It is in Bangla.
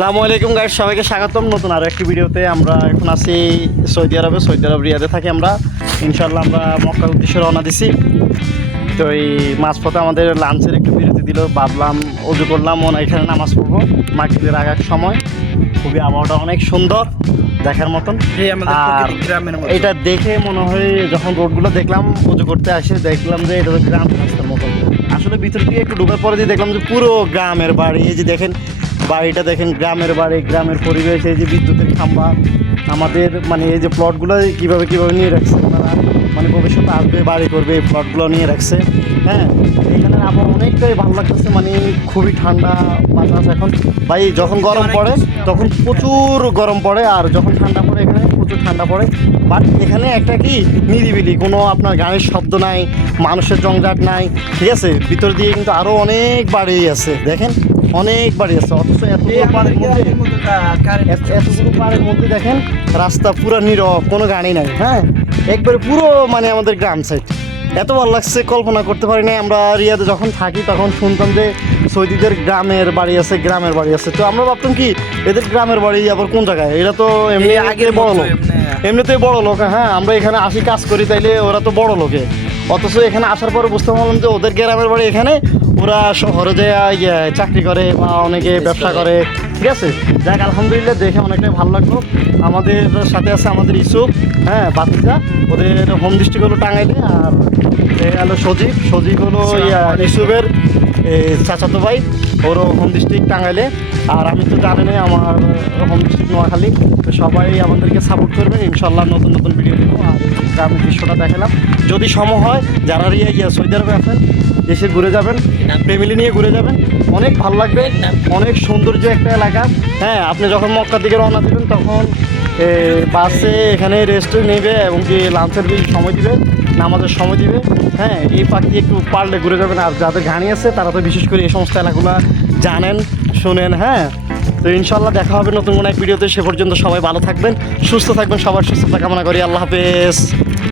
আসসালামু আলাইকুম গাইস, সবাইকে স্বাগতম নতুন আরো একটি ভিডিওতে। আমরা এখন আছি সৌদি আরব রিয়াদে থাকি আমরা। ইনশাল্লাহ আমরা মক্কার উদ্দেশ্যে রওনা দিছি। তো এই মাঝপথে আমাদের লাঞ্চের একটু বিরতি দিল, ভাবলাম অজু করলাম, এখানে নামাজ পড়বো মাগরিবের আগ সময়। খুবই আবহাওয়াটা অনেক সুন্দর দেখার মতন। আর এটা দেখে মনে হয় যখন রোডগুলো দেখলাম অজু করতে আসে, দেখলাম যে এটা তো গ্রাম রাস্তার মতন। আসলে ভিতর দিয়ে একটু ঢোকার পরে দিয়ে দেখলাম যে পুরো গ্রামের বাড়ি। এই যে দেখেন বাড়িটা, দেখেন গ্রামের বাড়ি, গ্রামের পরিবেশ। এই যে বিদ্যুতের খাম্বা, আমাদের মানে এই যে প্লটগুলো কীভাবে নিয়ে রাখছে ওনারা, মানে ভবিষ্যতে আসবে বাড়ি করবে, এই প্লটগুলো নিয়ে রাখছে। হ্যাঁ, এখানে আবার অনেকটাই ভালো লাগতেছে, মানে খুবই ঠান্ডা বাতাস এখন। ভাই যখন গরম পড়ে তখন প্রচুর গরম পড়ে, আর যখন ঠান্ডা পড়ে এখানে প্রচুর ঠান্ডা পড়ে। বাট এখানে একটা কি নিরিবিলি, কোনো আপনার গানের শব্দ নাই, মানুষের জঞ্জাট নাই, ঠিক আছে। ভিতর দিয়ে কিন্তু আরও অনেক বাড়ি আছে, দেখেন অনেক বাড়ি আছে। অথচ এতগুলো পাড়ের মধ্যে দেখেন রাস্তা পুরো নীরব, কোনো গাড়ি নাই। হ্যাঁ, একবারে পুরো মানে আমাদের গ্রাম সাইড। এত ভালো লাগছে, কল্পনা করতে পারি না। আমরা রিয়াদে যখন থাকি তখন শুনতাম যে সৌদিদের গ্রামের বাড়ি আছে। তো আমরা ভাবতাম কি এদের গ্রামের বাড়ি আবার কোন জায়গায়, এরা তো এমনি আগে বড় লোক, এমনিতেই বড় লোক। হ্যাঁ, আমরা এখানে আসি কাজ করি, তাইলে ওরা তো বড় লোকে। অথচ এখানে আসার পরে বুঝতে পারলাম যে ওদের গ্রামের বাড়ি এখানে, ওরা শহরে যে চাকরি করে বা অনেকে ব্যবসা করে, ঠিক আছে। যাক, আলহামদুলিল্লাহ দেখে অনেকটাই ভালো লাগলো। আমাদের সাথে আছে আমাদের ইসুফ, হ্যাঁ বাতিজা, ওদের হোম ডিস্ট্রিক্ট হলো টাঙ্গাইলে। আর হলো সজীব হলো ইসুফের চাচাতো ভাই, ওরও হোম ডিস্ট্রিক্ট টাঙ্গাইলে। আর আমি তো জানেনই আমার হোম ডিস্ট্রিক্ট নোয়াখালী। তো সবাই আমাদেরকে সাপোর্ট করবেন, ইনশাল্লাহ নতুন নতুন ভিডিও দেবো। আর গ্রামের দৃশ্যটা দেখালাম। যদি সময় হয় যারা সৌদি আরবে আছেন এসে ঘুরে যাবেন, ফ্যামিলি নিয়ে ঘুরে যাবেন, অনেক ভালো লাগবে। অনেক সৌন্দর্য একটা এলাকা। হ্যাঁ, আপনি যখন মক্কার দিকে রওনা দেবেন তখন বাসে এখানে রেস্ট নেবে এবং কি লাঞ্চের সময় দিবে, নামাজের সময় দিবে। হ্যাঁ, এই পাখি একটু পারলে ঘুরে যাবেন। আর যাদের গাড়ি আছে তারা তো বিশেষ করে এই সমস্ত এলাকাগুলো জানেন, শোনেন। হ্যাঁ, তো ইনশাল্লাহ দেখা হবে নতুন কোনো এক ভিডিওতে। সে পর্যন্ত সবাই ভালো থাকবেন, সুস্থ থাকবেন। সবার সুস্থতা কামনা করি। আল্লাহ হাফেজ।